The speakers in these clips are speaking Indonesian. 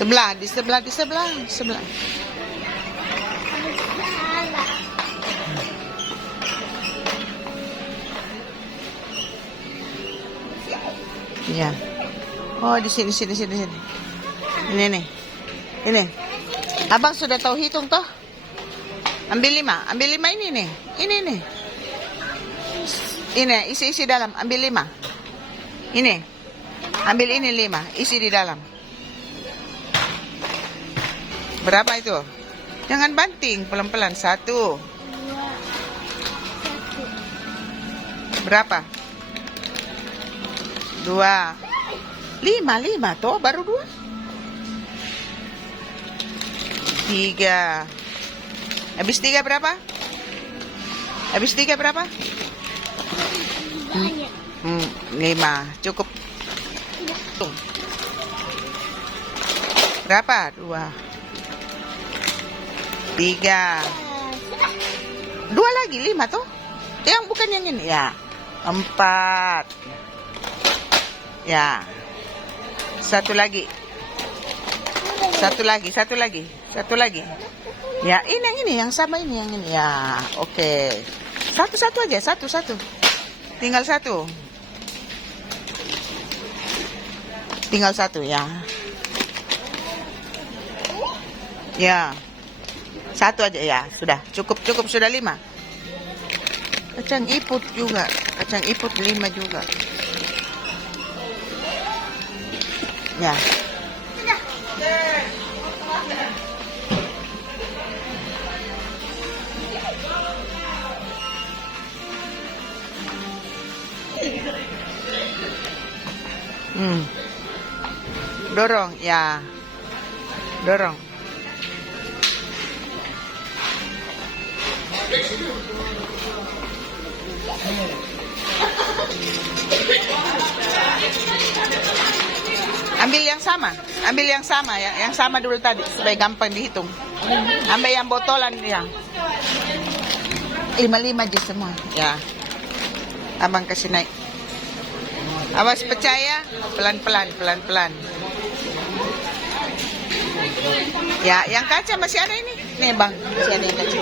Sebelah, di sebelah, di sebelah, sebelah. Ya. Oh, di sini, sini, sini, sini. Ini nih. Ini. Abang sudah tahu hitung toh? Ambil 5. Ambil 5 ini nih. Ini nih. Ini, isi-isi dalam. Ambil 5. Ini. Ambil ini 5. Isi di dalam. Berapa itu? Jangan banting. Pelan-pelan. 1. Berapa? 2. 5 toh. Baru 2. 3. Habis 3 berapa? Habis 3 berapa? 5. Cukup. Berapa? 2. 3. 2 lagi 5 tuh. Yang bukan yang ini ya. 4. Ya. 1 lagi. 1 lagi, 1 lagi. 1 lagi. Ya, ini yang sama ini yang ini. Ya, oke. Satu aja, satu. Tinggal 1. Tinggal 1 ya. Ya. 1 aja ya, sudah. Cukup sudah 5. Kacang iput juga. Kacang iput 5 juga. Ya. Dorong, ya. Dorong. Ambil yang sama. Ambil yang sama ya. Yang sama dulu tadi supaya gampang dihitung. Ambil yang botolan ya. 5 aja semua. Ya. Abang kasih naik. Awas pecah ya. Pelan-pelan. Ya, yang kaca masih ada ini. Nih bang, masih ada yang kaca.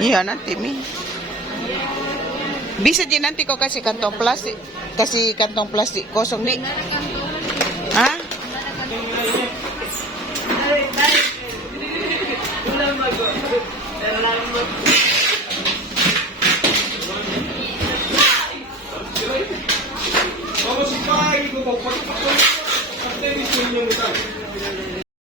Iya nanti Mi. Bisa aja nanti kau kasih kantong plastik. Kasih kantong plastik kosong nih. Hah? Vamos ficar aí, vou pode